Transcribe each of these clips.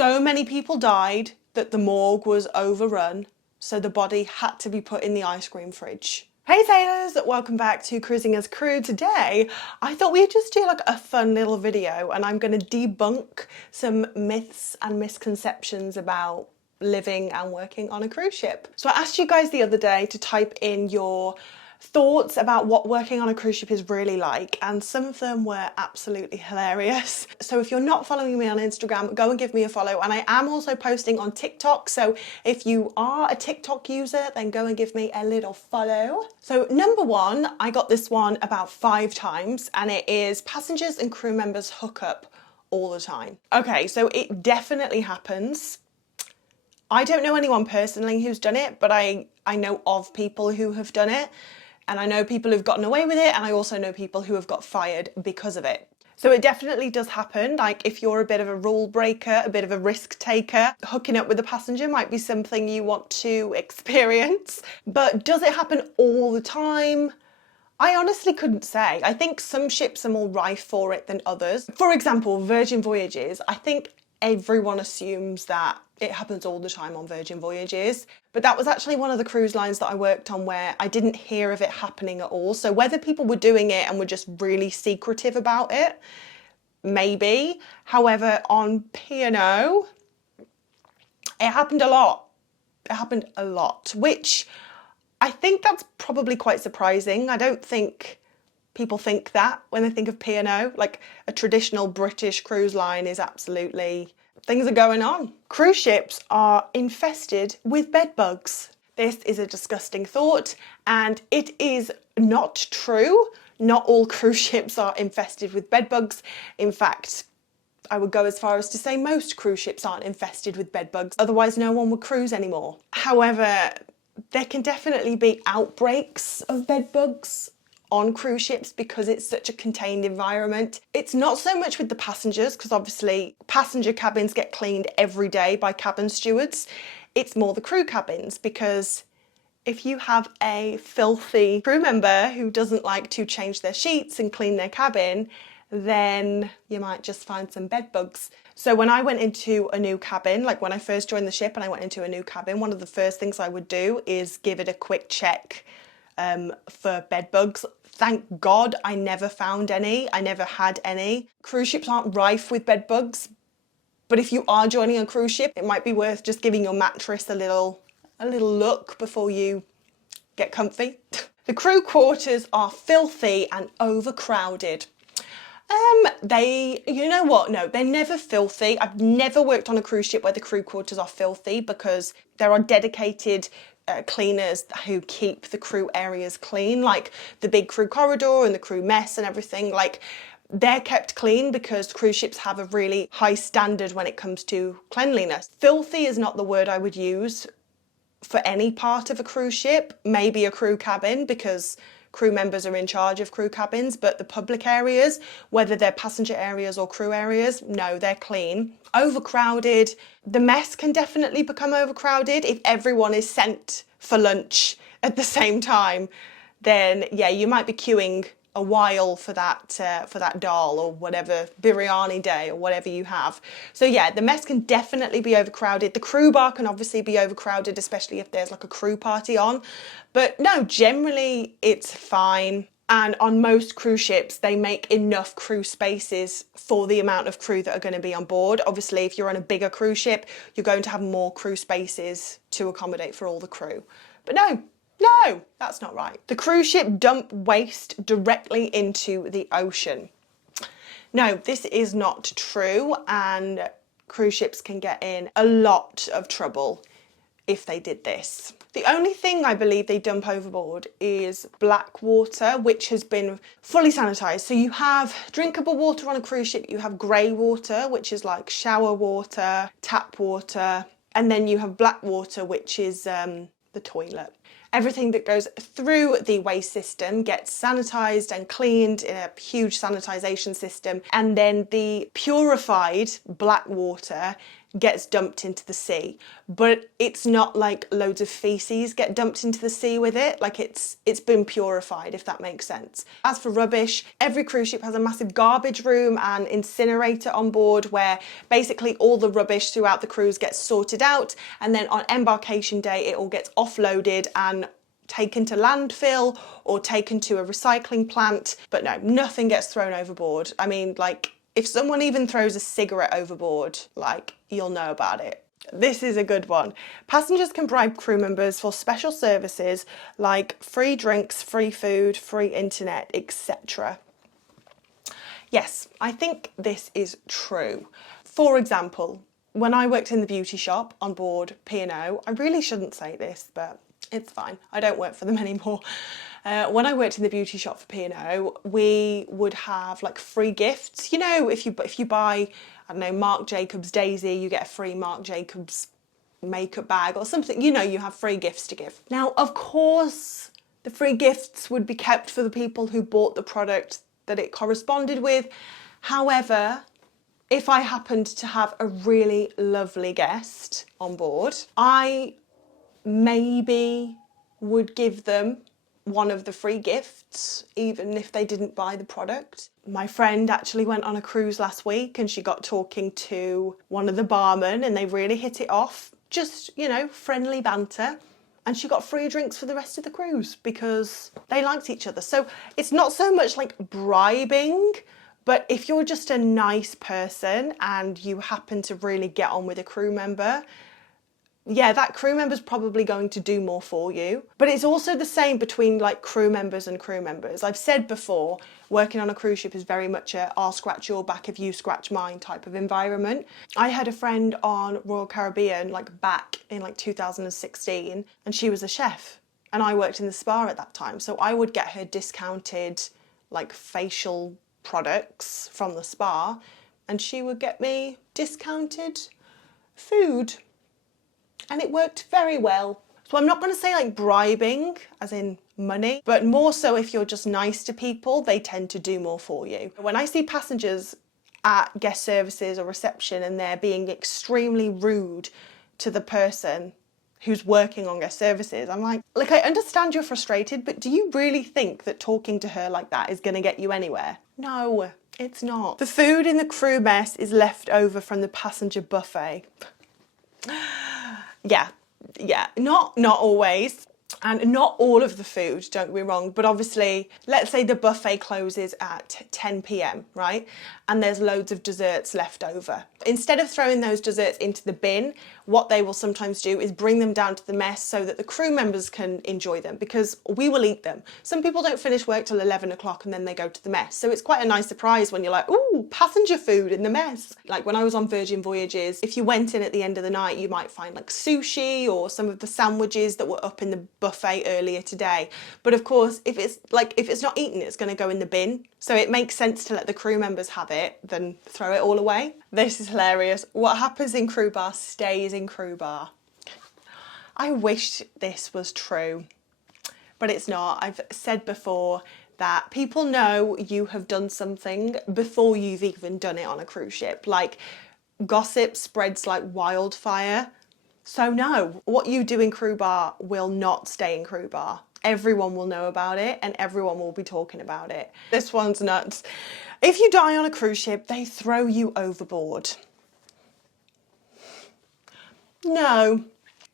So many people died that the morgue was overrun, so the body had to be put in the ice cream fridge. Hey sailors, welcome back to Cruising as Crew. Today, I thought we'd just do like a fun little video and I'm going to debunk some myths and misconceptions about living and working on a cruise ship. So I asked you guys the other day to type in your thoughts about what working on a cruise ship is really like, and some of them were absolutely hilarious. So if you're not following me on Instagram, go and give me a follow, and I am also posting on TikTok, so if you are a TikTok user, then go and give me a little follow. So number one, I got this one about 5 times, and it is passengers and crew members hook up all the time. Okay, so it definitely happens. I don't know anyone personally who's done it, but I know of people who have done it. And I know people who've gotten away with it, and I also know people who have got fired because of it. So it definitely does happen. Like if you're a bit of a rule breaker, a bit of a risk taker, hooking up with a passenger might be something you want to experience. But does it happen all the time? I honestly couldn't say. I think some ships are more rife for it than others. For example, Virgin Voyages, I think everyone assumes that it happens all the time on Virgin Voyages, but that was actually one of the cruise lines that I worked on where I didn't hear of it happening at all. So whether people were doing it and were just really secretive about it, maybe. However, on P&O, it happened a lot. It happened a lot, which I think that's probably quite surprising. I don't think people think that when they think of P&O. Like a traditional British cruise line is absolutely, things are going on. Cruise ships are infested with bed bugs. This is a disgusting thought, and it is not true. Not all cruise ships are infested with bed bugs. In fact, I would go as far as to say most cruise ships aren't infested with bed bugs. Otherwise, no one would cruise anymore. However, there can definitely be outbreaks of bed bugs on cruise ships because it's such a contained environment. It's not so much with the passengers, because obviously passenger cabins get cleaned every day by cabin stewards. It's more the crew cabins, because if you have a filthy crew member who doesn't like to change their sheets and clean their cabin, then you might just find some bed bugs. So when I went into a new cabin, like when I first joined the ship and I went into a new cabin, one of the first things I would do is give it a quick check for bed bugs. Thank God I never found any. I never had any. Cruise ships aren't rife with bed bugs, but if you are joining a cruise ship, it might be worth just giving your mattress a little look before you get comfy. The crew quarters are filthy and overcrowded. You know what? No, they're never filthy. I've never worked on a cruise ship where the crew quarters are filthy, because there are dedicated cleaners who keep the crew areas clean, like the big crew corridor and the crew mess and everything. Like they're kept clean because cruise ships have a really high standard when it comes to cleanliness. Filthy is not the word I would use for any part of a cruise ship. Maybe a crew cabin, because crew members are in charge of crew cabins, but the public areas, whether they're passenger areas or crew areas, no, they're clean. Overcrowded. The mess can definitely become overcrowded if everyone is sent for lunch at the same time. Then yeah, you might be queuing a while for that dal or whatever, biryani day or whatever you have. So yeah, the mess can definitely be overcrowded. The crew bar can obviously be overcrowded, especially if there's like a crew party on. But no, generally it's fine. And on most cruise ships, they make enough crew spaces for the amount of crew that are going to be on board. Obviously, if you're on a bigger cruise ship, you're going to have more crew spaces to accommodate for all the crew. But no, that's not right. The cruise ship dump waste directly into the ocean. No, this is not true, and cruise ships can get in a lot of trouble if they did this. The only thing I believe they dump overboard is black water, which has been fully sanitized. So you have drinkable water on a cruise ship, you have grey water, which is like shower water, tap water, and then you have black water, which is the toilet. Everything that goes through the waste system gets sanitized and cleaned in a huge sanitization system, and then the purified black water gets dumped into the sea, but it's not like loads of feces get dumped into the sea with it. Like it's been purified, if that makes sense. As for rubbish, every cruise ship has a massive garbage room and incinerator on board where basically all the rubbish throughout the cruise gets sorted out, and then on embarkation day it all gets offloaded and taken to landfill or taken to a recycling plant. But no, nothing gets thrown overboard. I mean, like, if someone even throws a cigarette overboard, like, you'll know about it. This is a good one. Passengers can bribe crew members for special services like free drinks, free food, free internet, etc. Yes, I think this is true. For example, when I worked in the beauty shop on board P&O, I really shouldn't say this, but it's fine. I don't work for them anymore. When I worked in the beauty shop for P&O, we would have like free gifts. You know, if you buy, I don't know, Marc Jacobs Daisy, you get a free Marc Jacobs makeup bag or something. You know, you have free gifts to give. Now, of course, the free gifts would be kept for the people who bought the product that it corresponded with. However, if I happened to have a really lovely guest on board, I maybe would give them one of the free gifts, even if they didn't buy the product. My friend actually went on a cruise last week and she got talking to one of the barmen and they really hit it off. Just, you know, friendly banter. And she got free drinks for the rest of the cruise because they liked each other. So it's not so much like bribing, but if you're just a nice person and you happen to really get on with a crew member, yeah, that crew member's probably going to do more for you. But it's also the same between like crew members and crew members. I've said before, working on a cruise ship is very much a I'll scratch your back if you scratch mine type of environment. I had a friend on Royal Caribbean like back in like 2016 and she was a chef and I worked in the spa at that time. So I would get her discounted like facial products from the spa and she would get me discounted food. And it worked very well. So I'm not going to say like bribing, as in money, but more so if you're just nice to people, they tend to do more for you. When I see passengers at guest services or reception and they're being extremely rude to the person who's working on guest services, I'm like, look, I understand you're frustrated, but do you really think that talking to her like that is going to get you anywhere? No, it's not. The food in the crew mess is left over from the passenger buffet. Yeah, not always, and not all of the food, don't get me wrong, but obviously, let's say the buffet closes at 10 p.m, right? And there's loads of desserts left over. Instead of throwing those desserts into the bin, what they will sometimes do is bring them down to the mess so that the crew members can enjoy them, because we will eat them. Some people don't finish work till 11 o'clock and then they go to the mess. So it's quite a nice surprise when you're like, ooh, passenger food in the mess. Like when I was on Virgin Voyages, if you went in at the end of the night, you might find like sushi or some of the sandwiches that were up in the buffet earlier today. But of course, if it's not eaten, it's going to go in the bin. So it makes sense to let the crew members have it than throw it all away. This is hilarious. What happens in crew bar stays in crew bar. I wish this was true, but it's not. I've said before that people know you have done something before you've even done it on a cruise ship. Like, gossip spreads like wildfire. So no, what you do in crew bar will not stay in crew bar. Everyone will know about it and everyone will be talking about it. This one's nuts. If you die on a cruise ship, they throw you overboard. No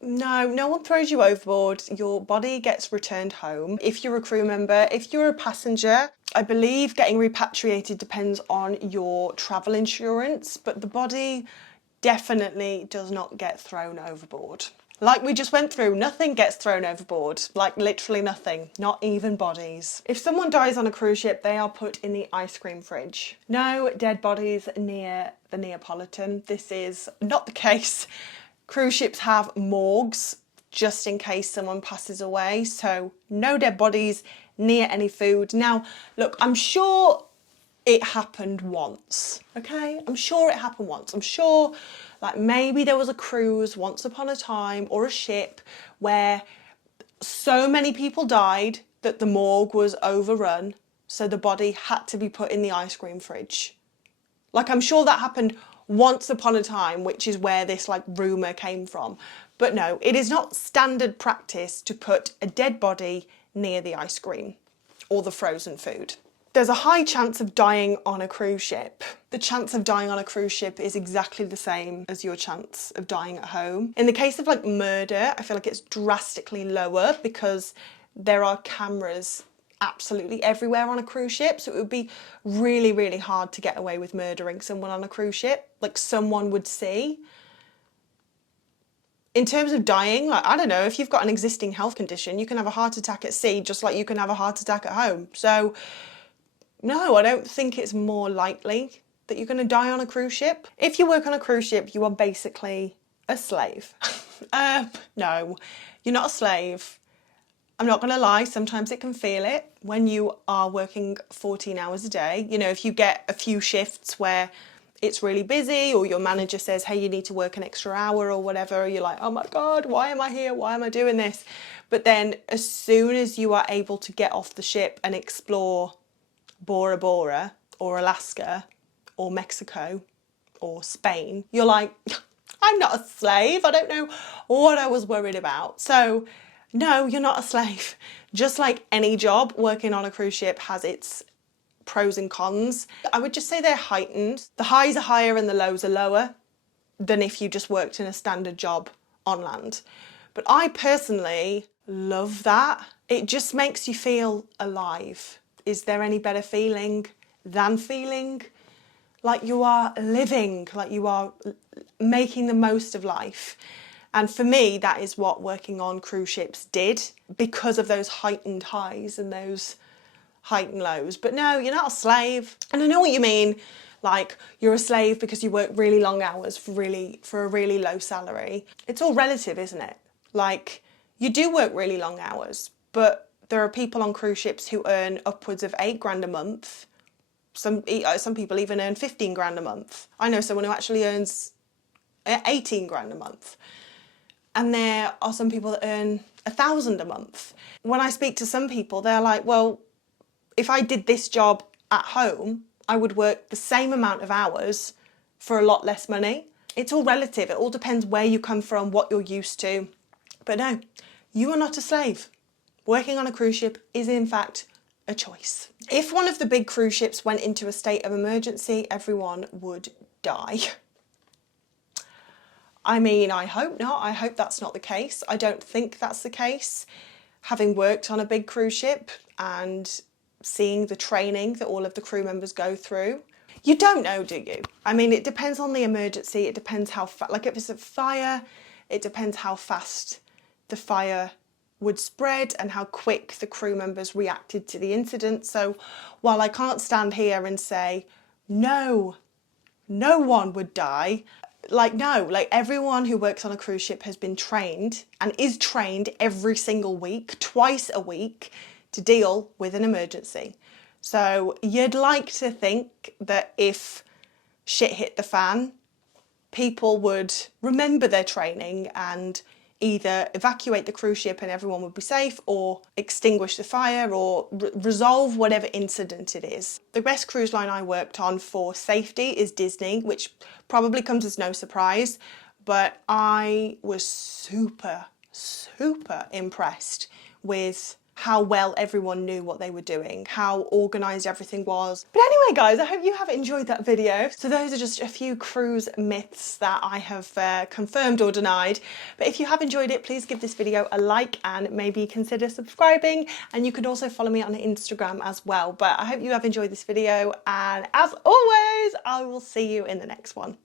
one throws you overboard. Your body gets returned home. If you're a crew member, if you're a passenger, I believe getting repatriated depends on your travel insurance, but the body definitely does not get thrown overboard. Like we just went through, nothing gets thrown overboard. Like literally nothing, not even bodies. If someone dies on a cruise ship, they are put in the ice cream fridge. No dead bodies near the Neapolitan. This is not the case. Cruise ships have morgues just in case someone passes away. So no dead bodies near any food. Now, look, I'm sure it happened once, okay? I'm sure it happened once. I'm sure like maybe there was a cruise once upon a time or a ship where so many people died that the morgue was overrun, so the body had to be put in the ice cream fridge. Like I'm sure that happened once upon a time, which is where this like rumour came from. But no, it is not standard practice to put a dead body near the ice cream or the frozen food. There's a high chance of dying on a cruise ship. The chance of dying on a cruise ship is exactly the same as your chance of dying at home. In the case of like murder, I feel like it's drastically lower because there are cameras absolutely everywhere on a cruise ship. So it would be really, really hard to get away with murdering someone on a cruise ship. Like someone would see. In terms of dying, like, I don't know, if you've got an existing health condition, you can have a heart attack at sea just like you can have a heart attack at home. So no, I don't think it's more likely that you're going to die on a cruise ship. If you work on a cruise ship, you are basically a slave. No, you're not a slave. I'm not going to lie, sometimes it can feel it when you are working 14 hours a day. You know, if you get a few shifts where it's really busy or your manager says, hey, you need to work an extra hour or whatever, you're like, oh my God, why am I here? Why am I doing this? But then as soon as you are able to get off the ship and explore Bora Bora or Alaska or Mexico or Spain, you're like, I'm not a slave. I don't know what I was worried about. So no, you're not a slave. Just like any job, working on a cruise ship has its pros and cons. I would just say they're heightened. The highs are higher and the lows are lower than if you just worked in a standard job on land. But I personally love that. It just makes you feel alive. Is there any better feeling than feeling like you are living, like you are making the most of life? And for me, that is what working on cruise ships did, because of those heightened highs and those heightened lows. But no, you're not a slave. And I know what you mean. Like, you're a slave because you work really long hours for a really low salary. It's all relative, isn't it? Like, you do work really long hours, but there are people on cruise ships who earn upwards of £8 grand a month. Some people even earn 15 grand a month. I know someone who actually earns 18 grand a month. And there are some people that earn 1,000 a month. When I speak to some people, they're like, well, if I did this job at home, I would work the same amount of hours for a lot less money. It's all relative. It all depends where you come from, what you're used to. But no, you are not a slave. Working on a cruise ship is in fact a choice. If one of the big cruise ships went into a state of emergency, everyone would die. I mean, I hope not. I hope that's not the case. I don't think that's the case. Having worked on a big cruise ship and seeing the training that all of the crew members go through, you don't know, do you? I mean, it depends on the emergency. It depends how like if it's a fire, it depends how fast the fire would spread and how quick the crew members reacted to the incident. So while I can't stand here and say, no one would die, like everyone who works on a cruise ship has been trained and is trained every single week, twice a week, to deal with an emergency. So you'd like to think that if shit hit the fan, people would remember their training and either evacuate the cruise ship and everyone would be safe, or extinguish the fire, or resolve whatever incident it is. The best cruise line I worked on for safety is Disney, which probably comes as no surprise, but I was super impressed with how well everyone knew what they were doing, how organised everything was. But anyway, guys, I hope you have enjoyed that video. So those are just a few cruise myths that I have confirmed or denied. But if you have enjoyed it, please give this video a like and maybe consider subscribing. And you can also follow me on Instagram as well. But I hope you have enjoyed this video. And as always, I will see you in the next one.